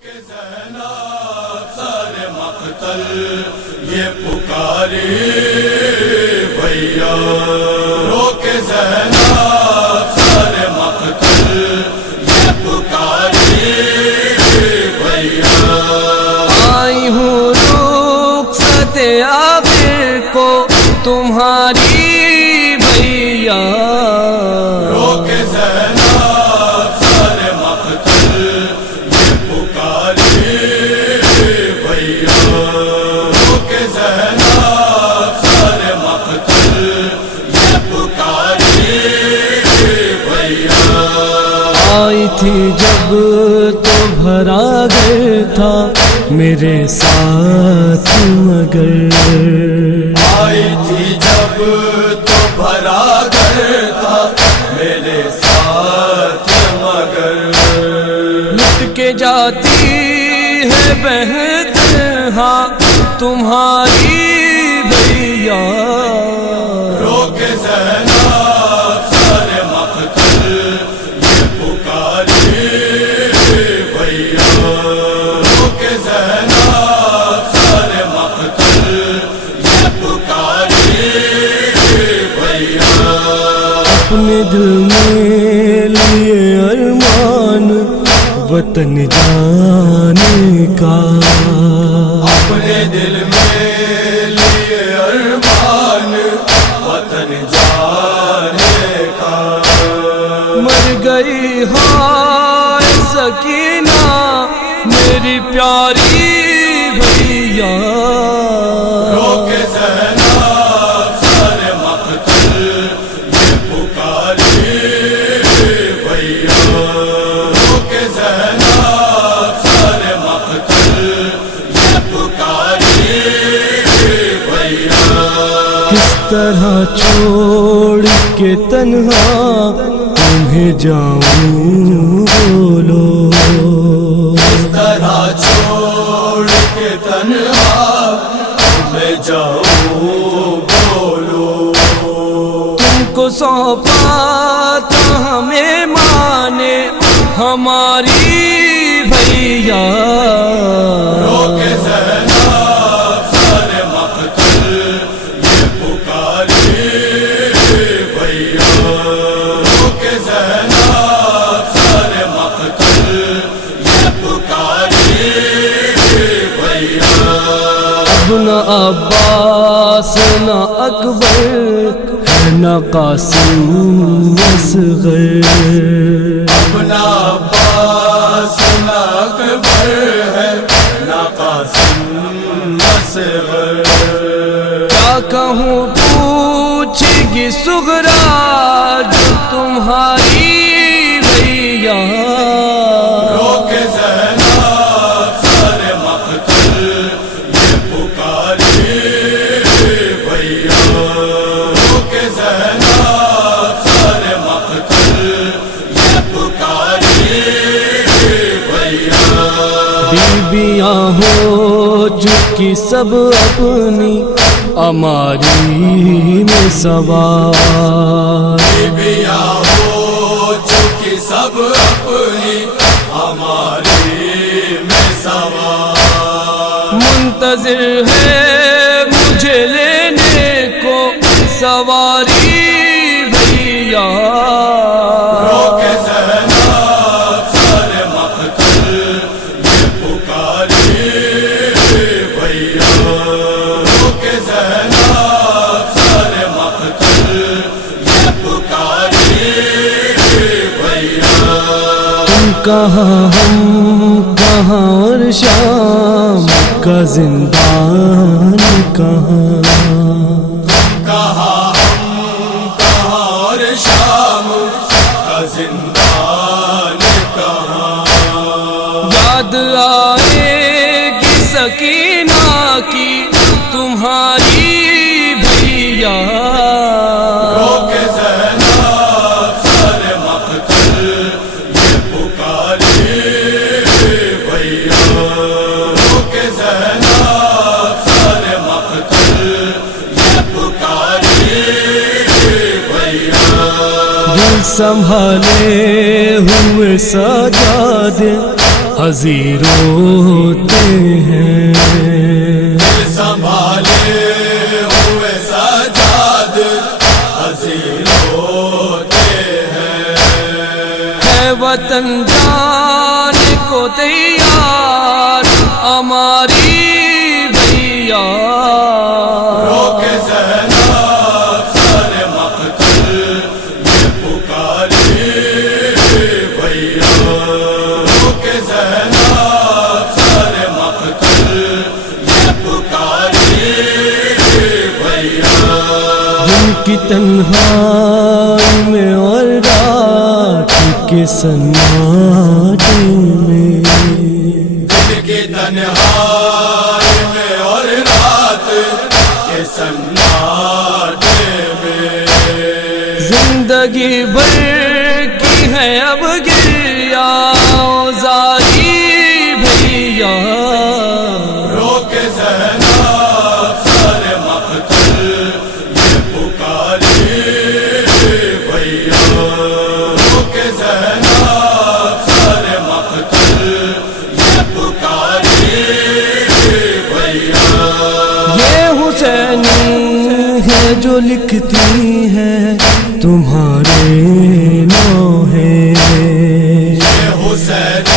کہ زینب سر مقتل یہ پکاری بھیا، رو کہ زینب سر مقتل یہ پکاری بھیا، آئی ہوں رخصت آخر کو تمہاری بھیا، رو کہ زینب سر مقتل یہ پکاری بھیا، رو کہ زینب سر مقتل یہ پکاری بھیا، آئی تھی جب تو بھرا گئے تھا میرے ساتھ مگر، آئی تھی جب تو بھرا گھر تھا میرے ساتھ مگر، لٹ کے جاتی ہے بہن ہاں تمہاری بھیا، رو کہ زینب سر مقتل یہ پکاری بھیا، رو کہ زینب سر مقتل یہ پکاری بھیا، اپنے دل میں لیے ارمان وطن جانے کا، اپنے دل میں لیے ارمان وطن جانے کا، مر گئی ہائے سکینہ میری پیاری بھیا، رو کہ زینب سر مقتل یہ پکاری بھیا، رو کہ زینب سر مقتل یہ پکاری بھیا، کس طرح چھوڑ کے تنہا تمہیں جاؤں بولو، اس طرح چھوڑ کے تنہا میں جاؤں بولو، تم کو سونپا تھا ہمیں مانے ہماری بھیا، رو کہ زینب سر مقتل یہ پکاری بھیا، رو کہ زینب سر مقتل یہ پکاری بھیا، اب نہ عباس نہ اکبر ہے نہ قاسم اصغر، اپنا عباس نہ اکبر ہے نہ قاسم اصغر، کیا کہوں پوچھے گی صغرا جو تمہاری بھیا، رو کہ زینب سر مقتل یہ پکاری بھیا، رو کہ زینب سر مقتل یہ پکاری بھیا، بیویاں ہو چکی سب اپنی ہماری میں سوار، بیویاں ہو چکی سب اپنی ہماری میں سوار، منتظر ہے مجھے لینے کو سواری بھیا، رو کہ زینب سر مقتل یہ پکاری بھیا، رو کہ زینب سر مقتل یہ پکاری بھیا، تم کہاں ہم کہاں اور شام کا زندان کہاں، کہاں ہم کہاں اور شام کا زندان کہاں، یاد آئے گی سکینہ کی تمہاری بھیا، رو کہ زینب سر مقتل یہ پکاری بھیا، رو کہ زینب سر مقتل یہ پکاری بھیا، دل سنبھالے ہوئے سجاد حزیر ہوتے ہیں، دل سنبھالے ہوئے سجاد حزین ہوتے ہیں، ہے وطن جانے کو تیار ہماری بھیا، روک زینب سر مقتل یہ پکاری بھیا، روک زینب سر مقتل یہ پکاری بھیا، دن کی تنہائی میں اور رات کے سناٹے میں، دن کی تنہائی میں اور رات کے سناٹے میں، زندگی بھر کی ہے اب گریا زاری بھیا، روک زینب سر مقتل یہ پکاری بھیا، روک زینب سر مقتل یہ پکاری بھیا، یہ حسینی ہے جو لکھتی ہے تمہارے لوحے، یہ حسین